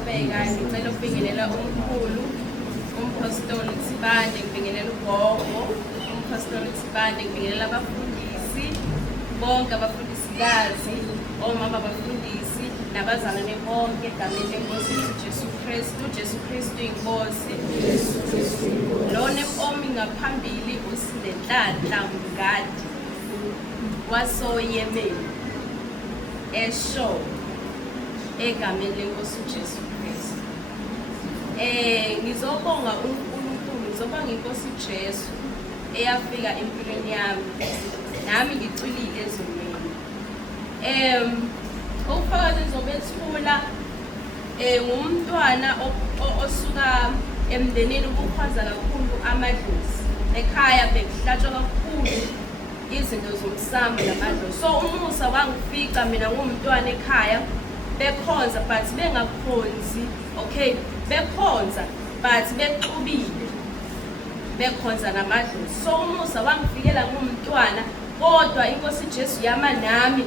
ngiqhubeka ngicela ukubingelela umkhulu umpostoli Sibande, ngibingelela ugogo umpostoli Sibande, ngibingelela abafundisi bonke, abafundisikazi, omama abafundisi nabazalwane bonke egameni lenkosi Jesu Kristu. Jesu Kristu inkosi. Lona omi ngaphambili uSilenhlanhla Mngadi wasoyemeni esho egameni lenkosi Jesu Kristu. Ngizobonga uNkulunkulu, ngizobonga inkosi Jesu eyafika empilweni yami, nami ngicwilile ezonweni. Ukufakaza ngizobethula ngumntwana osuka emndenini ukukhwaza kakhulu amadlozi. Ekhaya bekuhlatshwa kakhulu izinto zomsambo namadlozi. So umusa wangifica mina ngumntwana ekhaya bekhonza but bengakhonzi, okay, bekhonza but bexubile, bekhonza namadlozi. So umusa wangifikela ngumntwana, kodwa inkosi Jesu yama nami.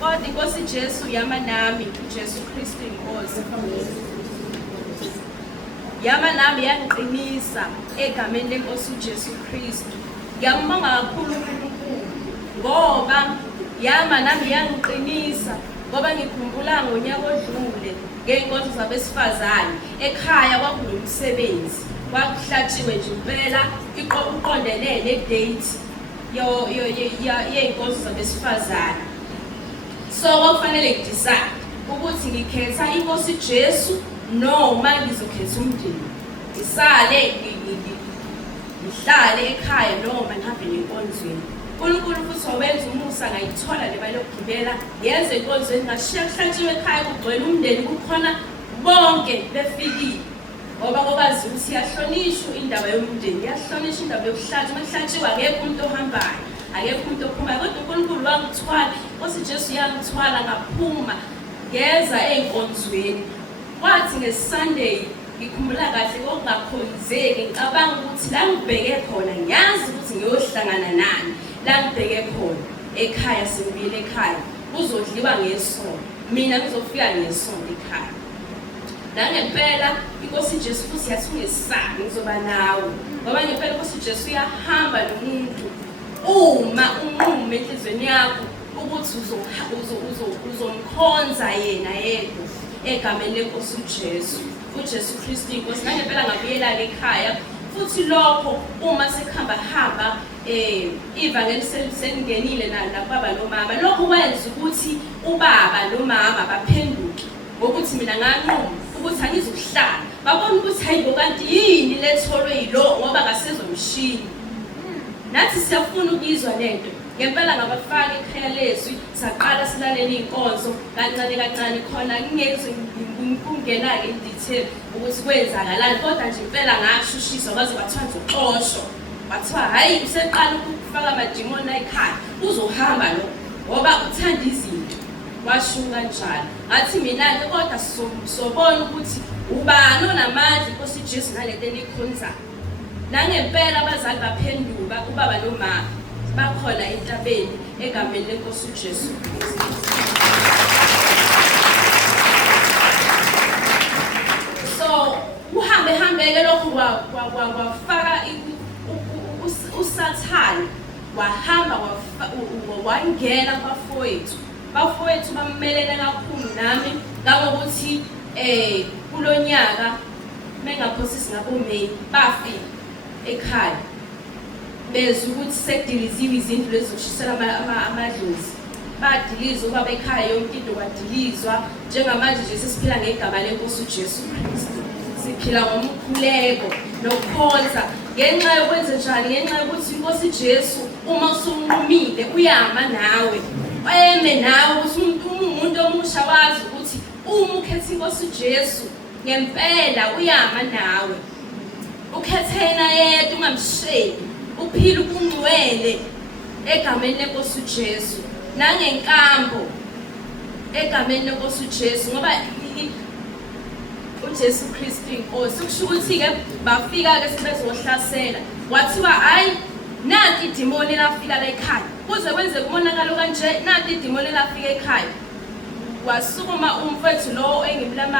Kodwa inkosi Jesu yama nami, uJesu Kristu inkosi. Yama nami yangiqinisa egameni lenkosi uJesu Kristu. Ngiyambonga kakhulu uNkulunkulu ngoba yama nami yangiqinisa, ngoba ngikhumbula ngonyaka odlule ngey'nkonzo zabesifazane ekhaya kwakunomsebenzi, kwakuhlatshiwe nje impela uqondene ne-date yey'nkonzo zabesifazane. So kwakufanele ngidecide ukuthi ngikhetha inkosi Jesu noma ngizokhetha umndeni, ngisale ngihlale ekhaya noma ngihambe nenkonzweni. uNkulunkulu futhi wawenza umusa, ngayithola le mali yokugibela ngenze enkonzweni, ngashiya kuhlatshiwe ekhaya kugcwele umndeni, kukhona bonke befikile, ngoba kwazi ukuthi iyahlonishwa indaba yomndeni, iyahlonishwa indaba yokuhlatshwa. Uma kuhlatshiwe akekho umuntu ohambayo, akekho umuntu ophumayo, kodwa uNkulunkulu wangithwala, inkosi Jesu yangithwala, ngaphuma ngeza ey'nkonzweni. Kwathi ngeSunday ngikhumbula kahle kokungakhonzeki, ngicabanga ukuthi la ngibheke khona ngiyazi ukuthi ngiyohlangana nani, la ngibheke khona ekhaya, sengibuyele ekhaya kuzodliwa ngesonto, mina ngizofika ngesonto ekhaya. Nangempela inkosi Jesu futhi yathi ungesabi, ngizoba nawe, ngoba ngempela inkosi Jesu uyahamba nomuntu uma unqume enhlizweni yakho ukuthi uzomkhonza yena yedwa egameni lenkosi uJesu, uJesu Kristu inkosi. Nangempela ngabuyela ekhaya futhi lokho uma sekuhamba hamba ivangeli selingenile nababa nomama, lokho kwenza ukuthi ubaba nomama baphenduke, ngokuthi mina nganquma ukuthi angizukuhlala, babona ukuthi hayibo kanti yini letholwe yilo ngoba ngasezomshini. Nathi siyafuna ukuyizwa lento. Ngempela ngabafaka ekhaya lezwi, saqala silalele iy'nkonzo kancane kancane, khona ngingezwe kungena-ke in-detail ukuthi kwenzakalani, kodwa nje impela ngashushiswa kwaze kwathiwa ngizoxoshwa. Kwathiwa hhayi, useqala ukufaka amadimoni ekhaya, uzohamba lo ngoba uthanda izinto. Kwasho kanjalo. Ngathi mina-ke kodwa sobona ukuthi ubani onamandla inkosi Jesu nalento enikhonzayo. Nangempela abazali baphenduka, ubaba nomama bakhona entabeni egameni lenkosi uJesu. So uhambeke lokhu kwafaka uSathane, wahamba wangena bafowethu. Bafowethu bammelene kakhulu nami, kangokuthi kulonyaka mengaphosisi ngaboMeyi bafika ekhaya bezwe ukuthi sekudiliziwe izindlu lezi zoshisela amadlozi. Badilizwa ubaba ekhaya, yonke into kwadilizwa. Njengamanje nje sesiphila ngegama lenkosi uJesu Kristu, siphila ngomkhuleko nokukhonza ngenxa yokwenza njani, ngenxa yokuthi inkosi Jesu uma usunqumile uyama nawe, eme nawe ukuthi umuntu omusha wazi ukuthi uma ukhetha inkosi uJesu ngempela uyama nawe. Ukhethena yedwa, ungamsheli, uphile ubungcwele egameni lenkosi uJesu, nangenkambo egameni lenkosi uJesu, ngoba uJesu Kristu inkosi. Kusho ukuthi-ke bafika-ke sebezohlasela, kwathiwa hayi nanti idimoni elafika la ekhaya, kuze kwenzeka umonakalo kanje, nanti idimoni elafika ekhaya. wasukuma umfowethu lo engimlamayo